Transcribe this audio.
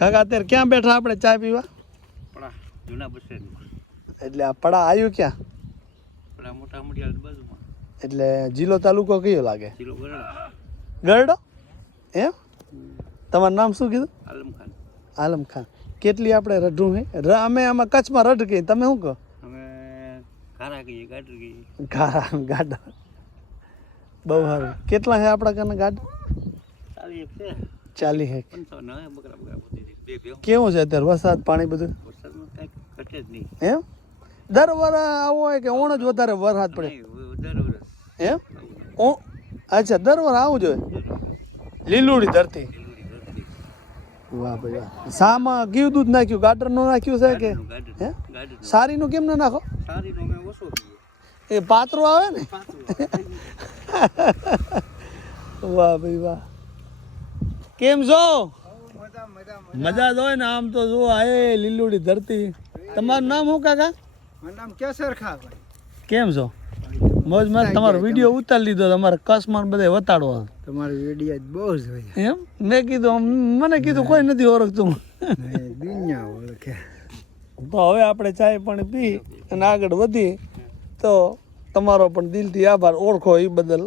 કાકા અત્યારે ક્યાં બેઠા આપણે ચા પીવા? પડા જૂના બસ સ્ટેન્ડમાં. એટલે આ પડા આવ્યું ક્યાં? પડા મોટા મડિયાળ બાજુમાં. એટલે જિલ્લો તાલુકો કયો લાગે? કિલો ગરડા. ગરડો એમ? તમારું નામ શું કીધું? આલમ ખાન. આલમ ખાન. કેટલી આપણે રઢું હે? અમે આમાં કચ્છમાં રઢ કહીએ, તમે શું કહો? અમે ઘારા કહીએ, ગાડર કહીએ. ઘારા ગાડા. બહુ સારું. કેટલા છે આપણા કને ગાડા? 40 છે. 40 હે. 55 હવે બકરા બધી બે બે. કેવું છે અત્યારે વરસાદ પાણી બધું? વરસાદમાં કાંઈ ઘટે જ નહીં. એમ દર વર આવો હોય કે ઓણ જ વધારે વરસાદ પડે? દર વર્ષ. એમ ઓ અચ્છા, દર વર આવું જોઈએ. લીલુડી ધરતી. વાહ ભાઈ વાહ. શામાં કયું દૂધ નાખ્યું? ગાડરનું નાખ્યું છે કે હે? સારીનું કેમ ના નાખો? સારીનું અમે ઓછો પીએ. એ પાતળું આવે ને. વાહ ભાઈ વાહ. કેમ છો? મજા જ હોય ને. આમ તો જો આ લીલુડી ધરતી. તમારું નામ શું કાકા? મારું નામ કેસર ખા ભાઈ. કેમ છો? મોજ મસ્ત. તમારો વિડીયો ઉતારી લીધો, તમારે કસમાં બધે વતાડો. તમારી વિડીયો બહુ જ હોય. એમ મેં કીધું, મને કીધું કોઈ નથી ઓળખતું. દુનિયા ઓળખે. તો હવે આપણે ચાય પાણી પી અને આગળ વધી. તો તમારો પણ દિલથી આભાર, ઓળખો એ બદલ.